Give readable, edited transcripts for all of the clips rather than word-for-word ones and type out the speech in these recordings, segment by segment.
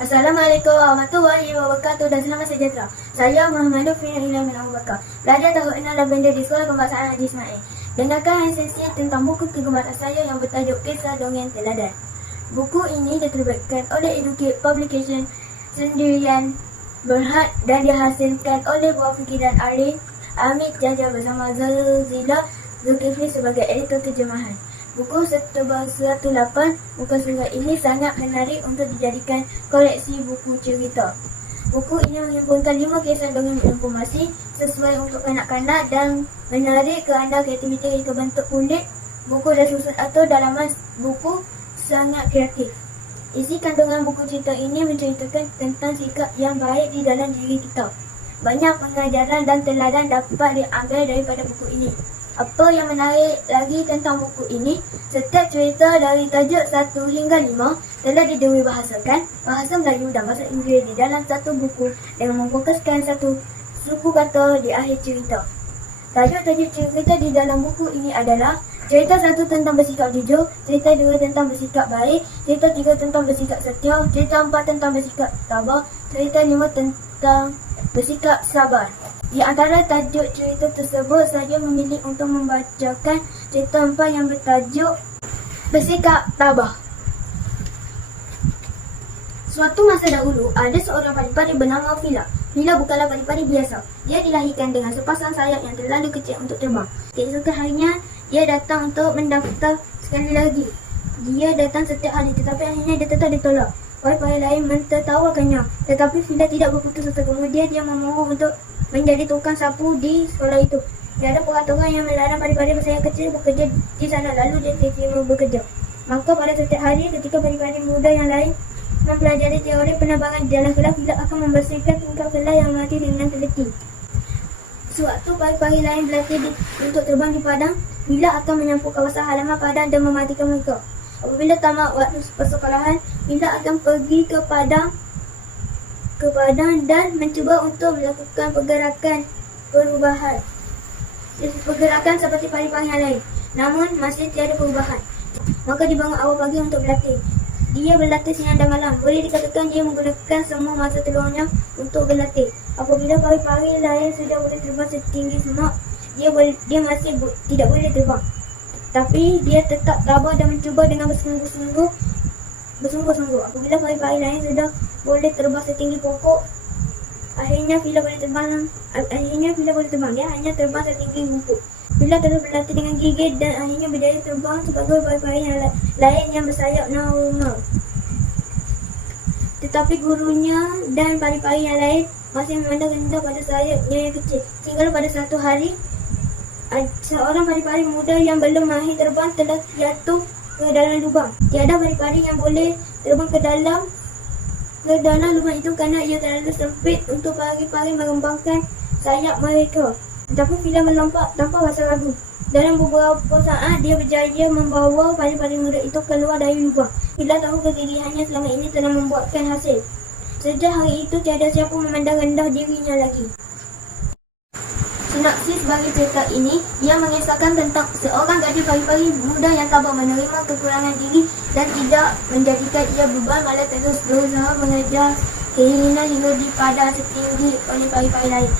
Assalamualaikum warahmatullahi wabarakatuh dan selamat sejahtera. Saya Muhammad Nufri Ilham bin Abu Bakar. Belajar tahun 6 Lavender di Sekolah Kebangsaan Haji Ismail. Dengarkan esensi tentang buku kegemaran saya yang bertajuk Kisah Dongeng Teladan. Buku ini diterbitkan oleh Educate Publication sendirian berhad dan dihasilkan oleh Buah Fikiran Arif Amit Jaja bersama Zazila Zulkifli sebagai editor terjemahan. Buku setebal 108 muka surat ini sangat menarik untuk dijadikan koleksi buku cerita. Buku ini menghimpunkan 5 kisah dongeng informasi sesuai untuk kanak-kanak dan menarik ke anda kreativiti hingga bentuk kulit buku dan susun atau dalaman buku sangat kreatif. Isi kandungan buku cerita ini menceritakan tentang sikap yang baik di dalam diri kita. Banyak pengajaran dan teladan dapat diambil daripada buku ini. Apa yang menarik lagi tentang buku ini, setiap cerita dari tajuk 1 hingga 5 telah dibahasakan bahasa Melayu dan bahasa Inggeris di dalam satu buku dengan memfokuskan satu suku kata di akhir cerita. Tajuk-tajuk cerita di dalam buku ini adalah cerita 1 tentang bersikap jujur, cerita 2 tentang bersikap baik, cerita 3 tentang bersikap setia, cerita 4 tentang bersikap tabah, cerita 5 tentang bersikap sabar. Di antara tajuk cerita tersebut, saya memilih untuk membacakan cerita 4 yang bertajuk Bersikap Tabah. Suatu masa dahulu, ada seorang padi-padi bernama Fila. Fila bukanlah padi-padi biasa. Dia dilahirkan dengan sepasang sayap yang terlalu kecil untuk terbang. Keesokan harinya, dia datang untuk mendaftar sekali lagi. Dia datang setiap hari tetapi akhirnya dia tetap ditolak. Padi-padi lain mentertawakannya. Tetapi Fila tidak berputus asa. Kemudian dia memohon untuk menjadi tukang sapu di sekolah itu. Tiada peraturan yang melarang padi-padi bersayap kecil bekerja di sana, lalu dia diterima bekerja. Maka pada setiap hari ketika padi-padi muda yang lain mempelajari teori penerbangan di dalam kelas, Fila akan membersihkan tingkap kelas yang mati dengan teliti. Sewaktu padi-padi lain berlatih untuk terbang di padang, Fila akan menyapu kawasan halaman padang dan mematikan mereka. Apabila tamat waktu persekolahan, Fila akan pergi ke padang dan mencuba untuk melakukan pergerakan seperti padi-padi yang lain. Namun masih tiada perubahan. Maka dibangun awal pagi untuk berlatih. Dia berlatih siang dan malam. Boleh dikatakan dia menggunakan semua masa terluangnya untuk berlatih. Apabila padi-padi lain sudah boleh terbang setinggi semak, dia masih tidak boleh terbang. Tapi dia tetap tabah dan mencuba dengan bersungguh-sungguh. Apabila padi-padi lain sudah boleh terbang setinggi pokok, akhirnya Fila boleh terbang. Dia hanya terbang setinggi rumput. Fila terus berlatih dengan gigih dan akhirnya berjaya terbang sebagai padi-padi yang lain yang bersayap normal. Tetapi gurunya dan padi-padi yang lain masih memandang rendah pada sayapnya yang kecil. Sehingga pada satu hari, seorang padi-padi muda yang belum mahir terbang telah jatuh ke dalam lubang. Tiada padi-padi yang boleh terbang ke dalam lubang itu kerana ia terlalu sempit untuk padi-padi mengembangkan sayap mereka. Tetapi Fila melompat tanpa rasa ragu. Dalam beberapa saat, dia berjaya membawa padi-padi muda itu keluar dari lubang. Fila tahu kegigihannya selama ini telah membuatkan hasil. Sejak hari itu, tiada siapa memandang rendah dirinya lagi. Sinopsis bagi cerita ini, ia mengisahkan tentang seorang gadis padi-padi muda yang tabah menerima kekurangan diri dan tidak menjadikan ia beban, malah terus berusaha mengejar keinginan hingga dipadang setinggi oleh padi-padi lain.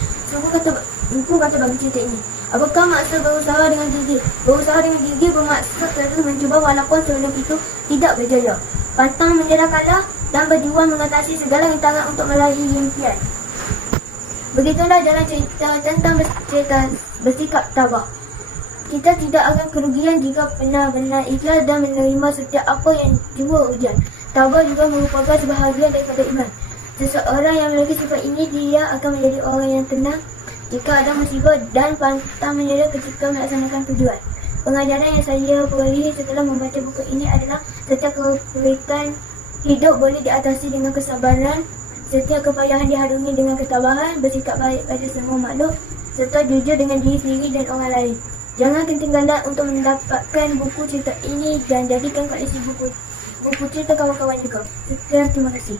Buku kata bagi cerita ini, apakah maksud berusaha dengan gigi? Berusaha dengan gigi bermaksud terus mencuba walaupun sebelum itu tidak berjaya. Pantang menyerah kalah dan berjuang mengatasi segala rintangan untuk meraih impian. Begitulah dalam cerita tentang bersikap tabah. Kita tidak akan kerugian jika benar-benar ikhlas dan menerima setiap apa yang jua ujian. Tabah juga merupakan sebahagian daripada iman. Seseorang yang memiliki sifat ini, dia akan menjadi orang yang tenang jika ada musibah dan pantang menyerah ketika melaksanakan tujuan. Pengajaran yang saya peroleh setelah membaca buku ini adalah setiap kesulitan hidup boleh diatasi dengan kesabaran. Setiap kepayahan diharungi dengan ketabahan, bersikap baik pada semua makhluk, serta jujur dengan diri sendiri dan orang lain. Jangan ketinggalan untuk mendapatkan buku cerita ini dan jadikan koleksi buku cerita kawan-kawan juga. Sekian, terima kasih.